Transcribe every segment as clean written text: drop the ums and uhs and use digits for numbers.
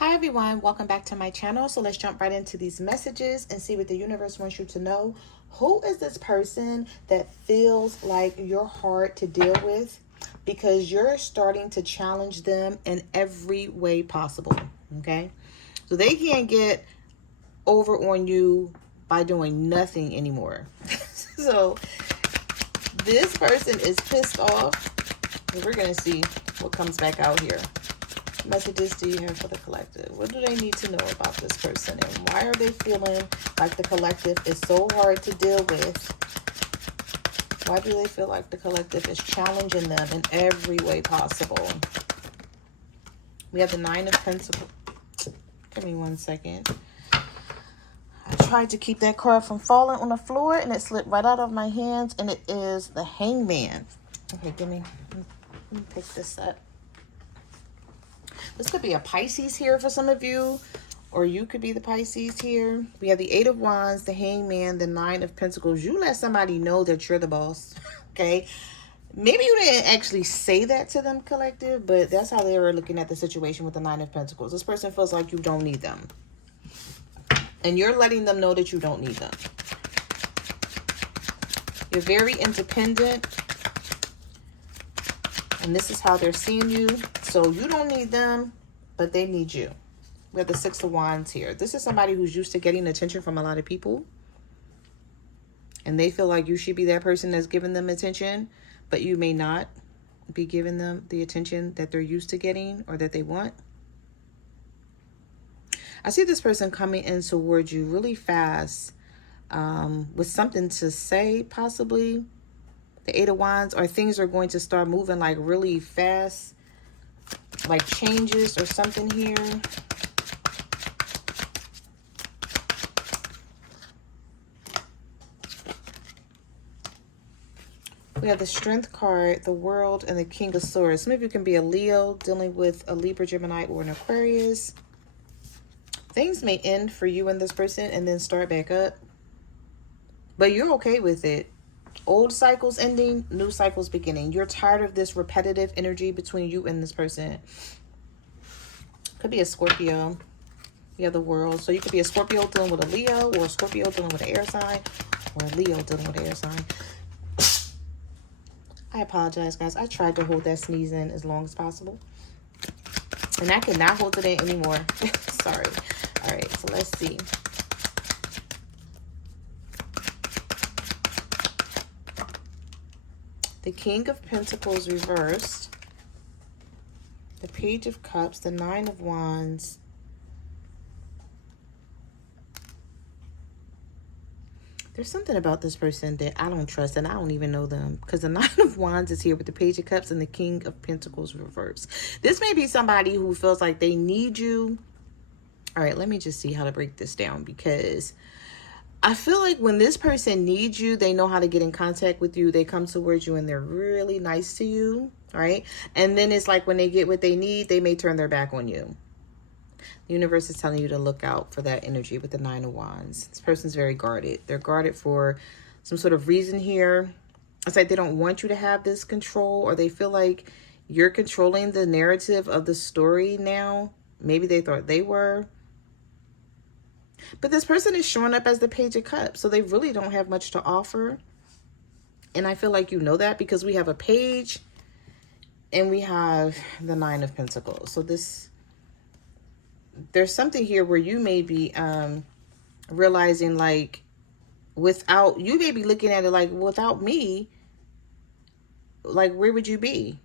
Hi everyone, welcome back to my channel. So let's jump right into these messages and see what the universe wants you to know. Who is this person that feels like you're hard to deal with because you're starting to challenge them in every way possible? Okay, so they can't get over on you by doing nothing anymore. So this person is pissed off. We're gonna see what comes back out here. Messages do you have for the collective? What do they need to know about this person? And why are they feeling like the collective is so hard to deal with? Why do they feel like the collective is challenging them in every way possible? We have the Nine of Pentacles. Give me 1 second. I tried to keep that card from falling on the floor and it slipped right out of my hands, and it is the Hangman. Okay, let me pick this up. This could be a Pisces here for some of you, or you could be the Pisces here. We have the Eight of Wands, the Hangman, the Nine of Pentacles. You let somebody know that you're the boss, okay? Maybe you didn't actually say that to them, collective, but that's how they were looking at the situation with the Nine of Pentacles. This person feels like you don't need them, and you're letting them know that you don't need them. You're very independent, and this is how they're seeing you. So you don't need them, but they need you. We have the Six of Wands here. This is somebody who's used to getting attention from a lot of people, and they feel like you should be that person that's giving them attention, but you may not be giving them the attention that they're used to getting or that they want. I see this person coming in towards you really fast with something to say, possibly. The Eight of Wands, or things are going to start moving like really fast, like changes or something here. We have the Strength card, the World, and the King of Swords. Some of you can be a Leo dealing with a Libra, Gemini, or an Aquarius. Things may end for you and this person and then start back up, but you're okay with it. Old cycles ending, new cycles beginning. You're tired of this repetitive energy between you and this person. Could be a Scorpio. You have the World. So you could be a Scorpio dealing with a Leo, or a Scorpio dealing with an air sign, or a Leo dealing with an air sign. I apologize, guys. I tried to hold that sneeze in as long as possible, and I cannot hold it in anymore. Sorry. All right, so let's see. The King of Pentacles reversed, the Page of Cups, the Nine of Wands, there's something about this person that I don't trust, and I don't even know them, because the Nine of Wands is here with the Page of Cups and the King of Pentacles reversed. This may be somebody who feels like they need you. All right, let me just see how to break this down, because I feel like when this person needs you, they know how to get in contact with you. They come towards you and they're really nice to you, right? And then it's like when they get what they need, they may turn their back on you. The universe is telling you to look out for that energy with the Nine of Wands. This person's very guarded. They're guarded for some sort of reason here. It's like they don't want you to have this control, or they feel like you're controlling the narrative of the story now. Maybe they thought they were. But this person is showing up as the Page of Cups, so they really don't have much to offer. And I feel like you know that, because we have a page and we have the Nine of Pentacles. So there's something here where you may be realizing, like, you may be looking at it like, without me, like, where would you be?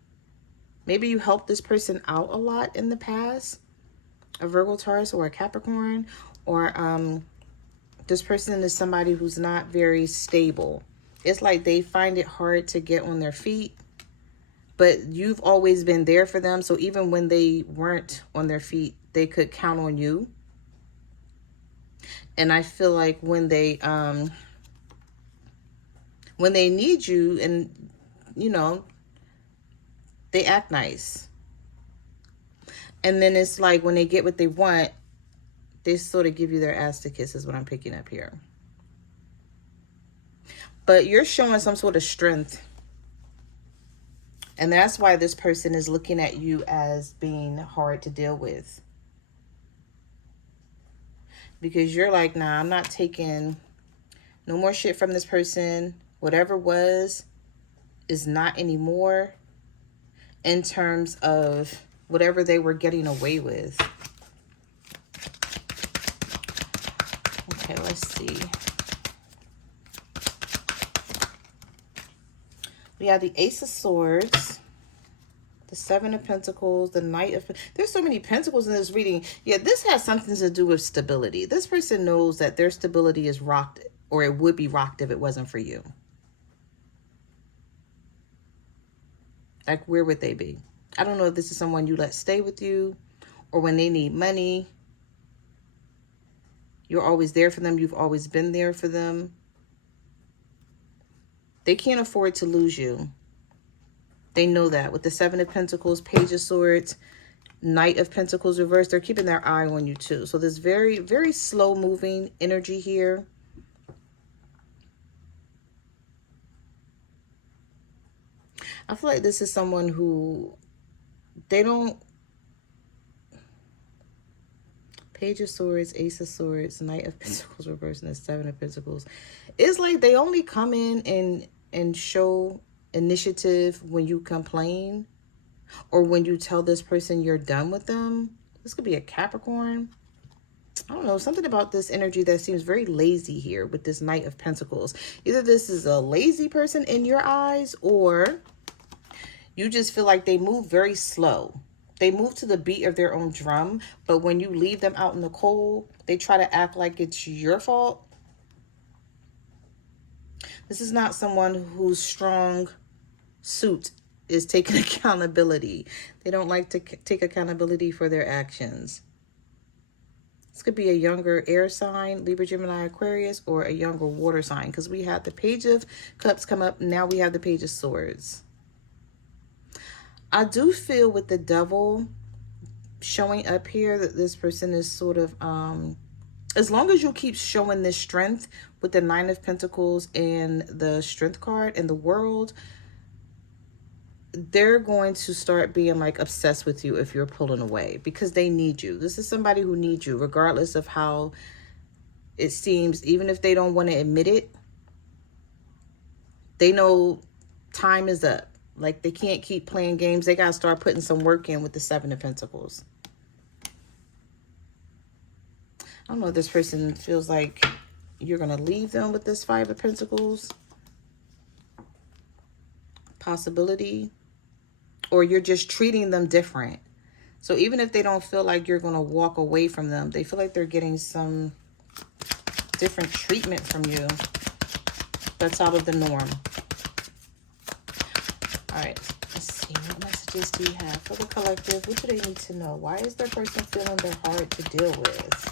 Maybe you helped this person out a lot in the past, a Virgo, Taurus, or a Capricorn. Or this person is somebody who's not very stable. It's like they find it hard to get on their feet, but you've always been there for them. So even when they weren't on their feet, they could count on you. And I feel like when they need you, and you know, they act nice. And then it's like when they get what they want, they sort of give you their ass to kiss, is what I'm picking up here. But you're showing some sort of strength. And that's why this person is looking at you as being hard to deal with. Because you're like, nah, I'm not taking no more shit from this person. Whatever was is not anymore in terms of whatever they were getting away with. Okay, let's see. We have the Ace of Swords, the Seven of Pentacles, the Knight of... There's so many pentacles in this reading. Yeah, this has something to do with stability. This person knows that their stability is rocked, or it would be rocked if it wasn't for you. Like, where would they be? I don't know if this is someone you let stay with you, or when they need money, you're always there for them. You've always been there for them. They can't afford to lose you. They know that. With the Seven of Pentacles, Page of Swords, Knight of Pentacles reversed, they're keeping their eye on you too. So there's very, very slow moving energy here. I feel like this is someone who they don't... Page of Swords, Ace of Swords, Knight of Pentacles reversed, and the Seven of Pentacles. It's like they only come in and show initiative when you complain, or when you tell this person you're done with them. This could be a Capricorn. I don't know, something about this energy that seems very lazy here with this Knight of Pentacles. Either this is a lazy person in your eyes, or you just feel like they move very slow. They move to the beat of their own drum, but when you leave them out in the cold, they try to act like it's your fault. This is not someone whose strong suit is taking accountability. They don't like to take accountability for their actions. This could be a younger air sign, Libra, Gemini, Aquarius, or a younger water sign, because we had the Page of Cups come up. Now we have the Page of Swords. I do feel with the Devil showing up here that this person is sort of, as long as you keep showing this strength with the Nine of Pentacles and the Strength card and the World, they're going to start being like obsessed with you if you're pulling away, because they need you. This is somebody who needs you, regardless of how it seems. Even if they don't want to admit it, they know time is up. Like, they can't keep playing games. They got to start putting some work in with the Seven of Pentacles. I don't know if this person feels like you're going to leave them with this Five of Pentacles. Possibility. Or you're just treating them different. So even if they don't feel like you're going to walk away from them, they feel like they're getting some different treatment from you that's out of the norm. All right, let's see. What messages do you have for the collective? What do they need to know? Why is their person feeling they're hard to deal with?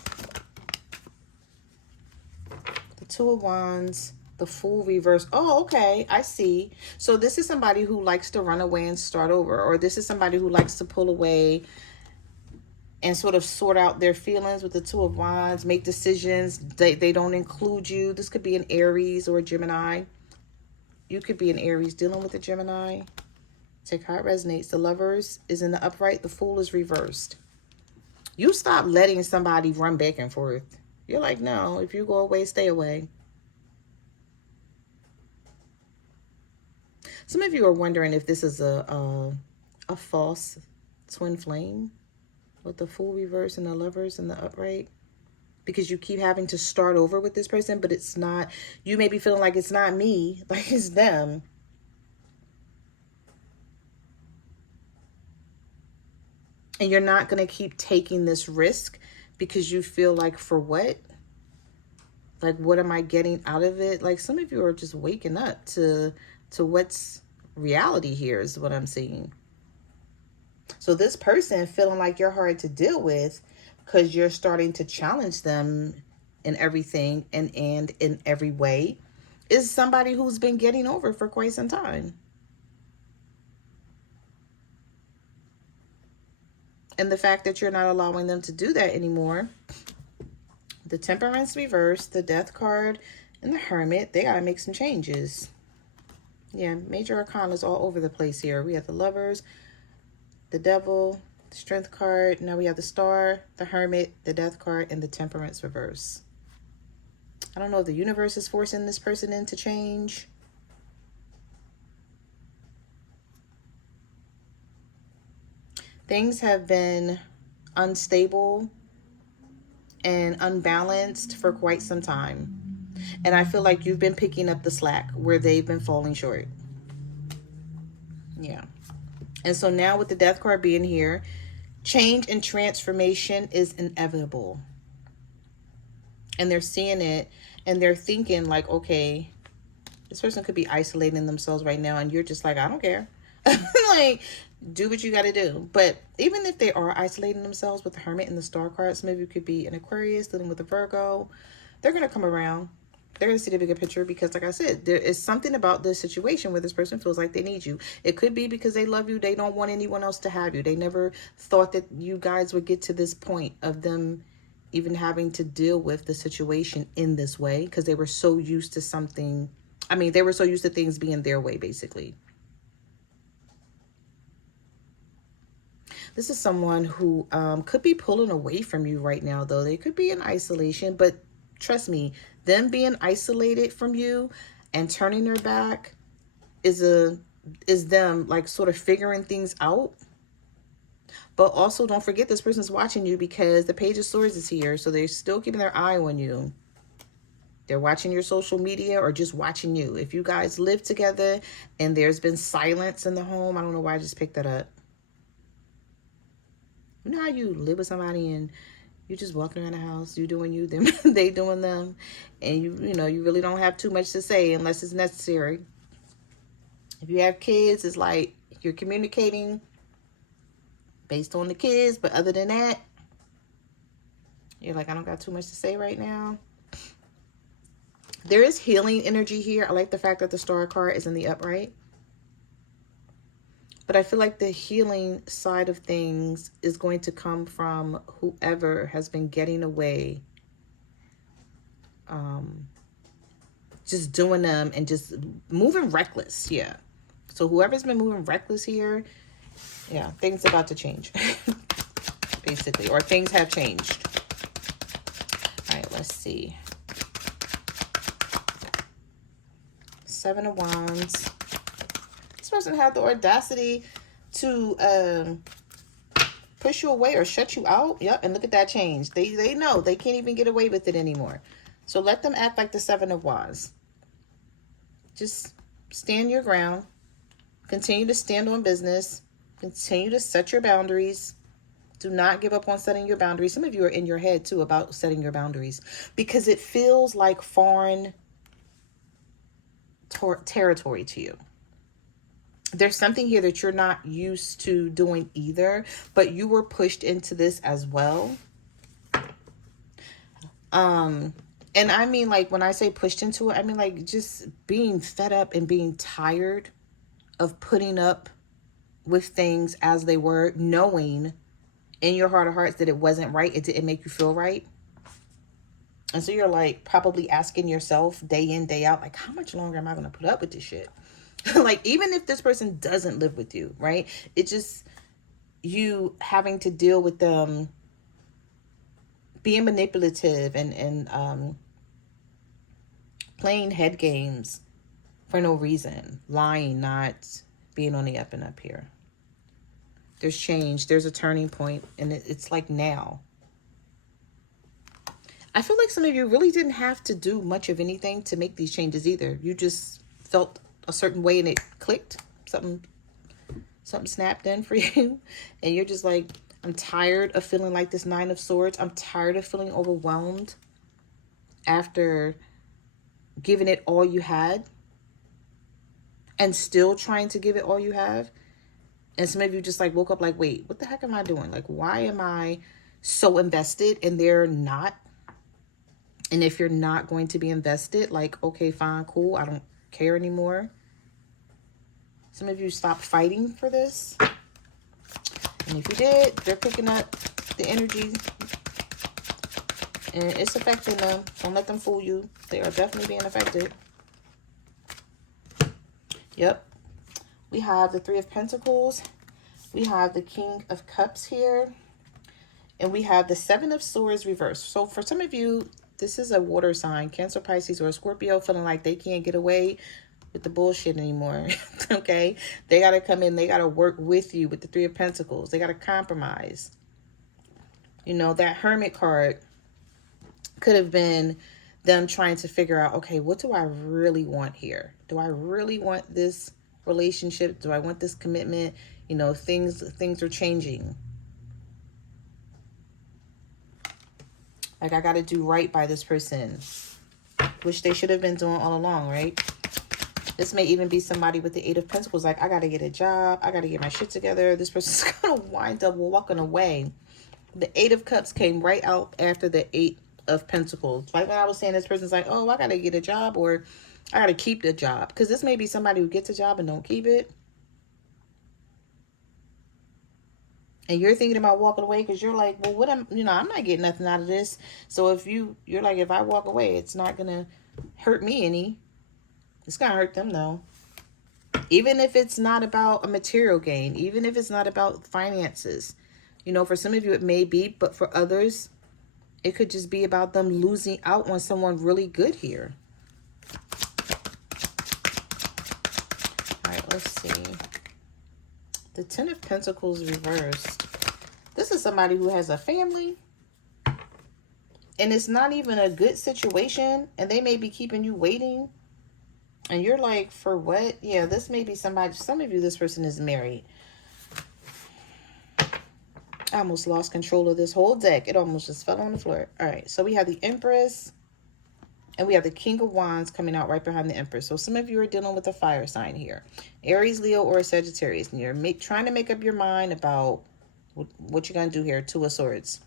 The Two of Wands, the Fool reverse. Oh, okay, I see. So this is somebody who likes to run away and start over. Or this is somebody who likes to pull away and sort of sort out their feelings with the Two of Wands, make decisions. They don't include you. This could be an Aries or a Gemini. You could be an Aries dealing with a Gemini. Take how it resonates. The Lovers is in the upright. The Fool is reversed. You stop letting somebody run back and forth. You're like, no, if you go away, stay away. Some of you are wondering if this is a false twin flame with the Fool reverse and the Lovers in the upright. Because you keep having to start over with this person, but it's not. You may be feeling like it's not me, like it's them. And you're not going to keep taking this risk because you feel like, for what? Like, what am I getting out of it? Like, some of you are just waking up to what's reality here is what I'm seeing. So this person feeling like you're hard to deal with because you're starting to challenge them in everything and in every way is somebody who's been getting over for quite some time. And the fact that you're not allowing them to do that anymore. The Temperance reverse, the Death card, and the Hermit, they got to make some changes. Yeah, major arcana is all over the place here. We have the Lovers, the Devil, The Strength card. Now we have the Star, the Hermit, the Death card, and the Temperance reverse. I don't know if the universe is forcing this person into change. Things have been unstable and unbalanced for quite some time. And I feel like you've been picking up the slack where they've been falling short. Yeah. And so now with the Death card being here, change and transformation is inevitable. And they're seeing it and they're thinking like, okay, this person could be isolating themselves right now. And you're just like, I don't care. Like, do what you got to do. But even if they are isolating themselves with the Hermit and the Star cards, maybe it could be an Aquarius dealing with a Virgo. They're going to come around. They're going to see the bigger picture because, like I said, there is something about this situation where this person feels like they need you. It could be because they love you. They don't want anyone else to have you. They never thought that you guys would get to this point of them even having to deal with the situation in this way because they were so used to something. I mean, they were so used to things being their way, basically. This is someone who could be pulling away from you right now, though. They could be in isolation, but trust me, them being isolated from you and turning their back is them like sort of figuring things out. But also don't forget this person's watching you because the Page of Swords is here. So they're still keeping their eye on you. They're watching your social media or just watching you. If you guys live together and there's been silence in the home, I don't know why I just picked that up. You know how you live with somebody and you just walking around the house, you doing you, them, they doing them, and you know, you really don't have too much to say unless it's necessary. If you have kids, it's like you're communicating based on the kids, but other than that, you're like, I don't got too much to say right now. There is healing energy here. I like the fact that the Star card is in the upright. But I feel like the healing side of things is going to come from whoever has been getting away. Just doing them and just moving reckless. Yeah. So whoever's been moving reckless here, yeah, things about to change. Basically. Or things have changed. All right, let's see. Seven of Wands. This person had the audacity to push you away or shut you out. Yep, and look at that change. They know they can't even get away with it anymore. So let them act like the Seven of Wands. Just stand your ground. Continue to stand on business. Continue to set your boundaries. Do not give up on setting your boundaries. Some of you are in your head too about setting your boundaries because it feels like foreign territory to you. There's something here that you're not used to doing either, but you were pushed into this as well. And I mean, like, when I say pushed into it, I mean, like, just being fed up and being tired of putting up with things as they were, knowing in your heart of hearts that it wasn't right. It didn't make you feel right. And so you're, like, probably asking yourself day in, day out, like, how much longer am I going to put up with this shit? Like, even if this person doesn't live with you, right? It's just you having to deal with them being manipulative and playing head games for no reason. Lying, not being on the up and up here. There's change. There's a turning point. And it's like now. I feel like some of you really didn't have to do much of anything to make these changes either. You just felt a certain way and it clicked. Something snapped in for you. And you're just like, I'm tired of feeling like this Nine of Swords. I'm tired of feeling overwhelmed after giving it all you had and still trying to give it all you have. And some of you just like woke up like, wait, what the heck am I doing? Like, why am I so invested and they're not? And if you're not going to be invested, like, okay, fine, cool, I don't care anymore. Some of you stopped fighting for this. And if you did, they're picking up the energy. And it's affecting them. Don't let them fool you. They are definitely being affected. Yep. We have the Three of Pentacles. We have the King of Cups here. And we have the Seven of Swords reversed. So for some of you, this is a water sign, Cancer, Pisces, or a Scorpio, feeling like they can't get away with the bullshit anymore. Okay? They got to come in. They got to work with you with the Three of Pentacles. They got to compromise. You know, that Hermit card could have been them trying to figure out, okay, what do I really want here? Do I really want this relationship? Do I want this commitment? You know, things are changing. Like, I got to do right by this person, which they should have been doing all along, right? This may even be somebody with the Eight of Pentacles. Like, I got to get a job. I got to get my shit together. This person's going to wind up walking away. The Eight of Cups came right out after the Eight of Pentacles. Like when I was saying, this person's like, oh, I got to get a job, or I got to keep the job. Because this may be somebody who gets a job and don't keep it. And you're thinking about walking away because you're like, well, I'm not getting nothing out of this. So if you're like, if I walk away, it's not going to hurt me any. It's going to hurt them though. Even if it's not about a material gain, even if it's not about finances. You know, for some of you it may be, but for others, it could just be about them losing out on someone really good here. All right, let's see. The Ten of Pentacles reversed. This is somebody who has a family. And it's not even a good situation. And they may be keeping you waiting. And you're like, for what? Yeah, this may be somebody. Some of you, this person is married. I almost lost control of this whole deck. It almost just fell on the floor. All right, so we have the Empress. And we have the King of Wands coming out right behind the Empress. So some of you are dealing with a fire sign here. Aries, Leo, or Sagittarius. And you're trying to make up your mind about what you're going to do here. Two of Swords.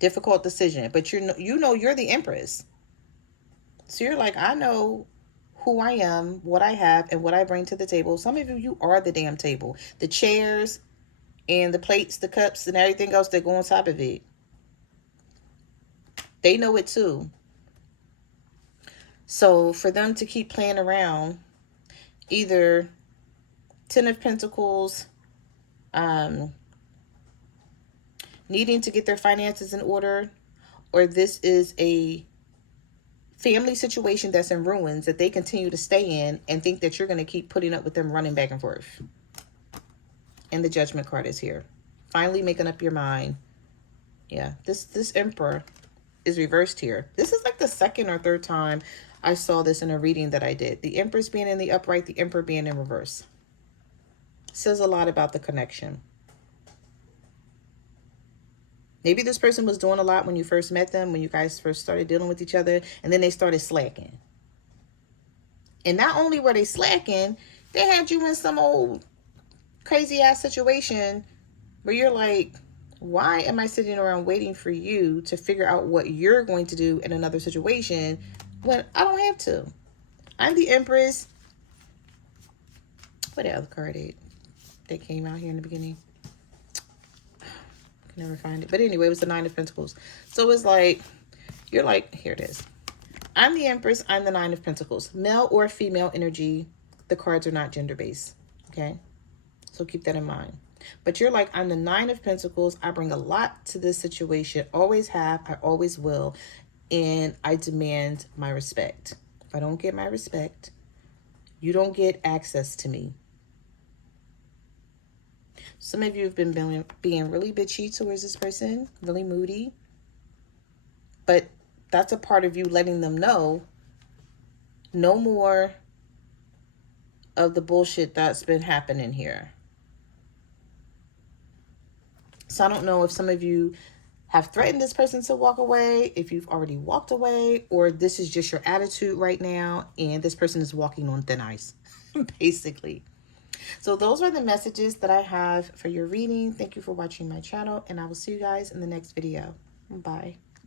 Difficult decision. But you know you're the Empress. So you're like, I know who I am, what I have, and what I bring to the table. Some of you are the damn table. The chairs and the plates, the cups, and everything else that go on top of it. They know it too. So for them to keep playing around, either Ten of Pentacles, needing to get their finances in order, or this is a family situation that's in ruins that they continue to stay in and think that you're going to keep putting up with them running back and forth. And the Judgment card is here. Finally making up your mind. Yeah, this Emperor is reversed here. This is like the second or third time I saw this in a reading that I did. The Empress being in the upright, the Emperor being in reverse. Says a lot about the connection. Maybe this person was doing a lot when you first met them, when you guys first started dealing with each other, and then they started slacking. And not only were they slacking, they had you in some old crazy ass situation where you're like, why am I sitting around waiting for you to figure out what you're going to do in another situation when I don't have to? I'm the Empress. What other card that came out here in the beginning? I can never find it. But anyway, it was the Nine of Pentacles. So it's like, you're like, here it is. I'm the Empress. I'm the Nine of Pentacles. Male or female energy. The cards are not gender-based. Okay? So keep that in mind. But you're like, I'm the Nine of Pentacles. I bring a lot to this situation. Always have. I always will. And I demand my respect. If I don't get my respect, you don't get access to me. Some of you have been being really bitchy towards this person. Really moody. But that's a part of you letting them know no more of the bullshit that's been happening here. So I don't know if some of you have threatened this person to walk away, if you've already walked away, or this is just your attitude right now and this person is walking on thin ice, basically. So those are the messages that I have for your reading. Thank you for watching my channel, and I will see you guys in the next video. Bye.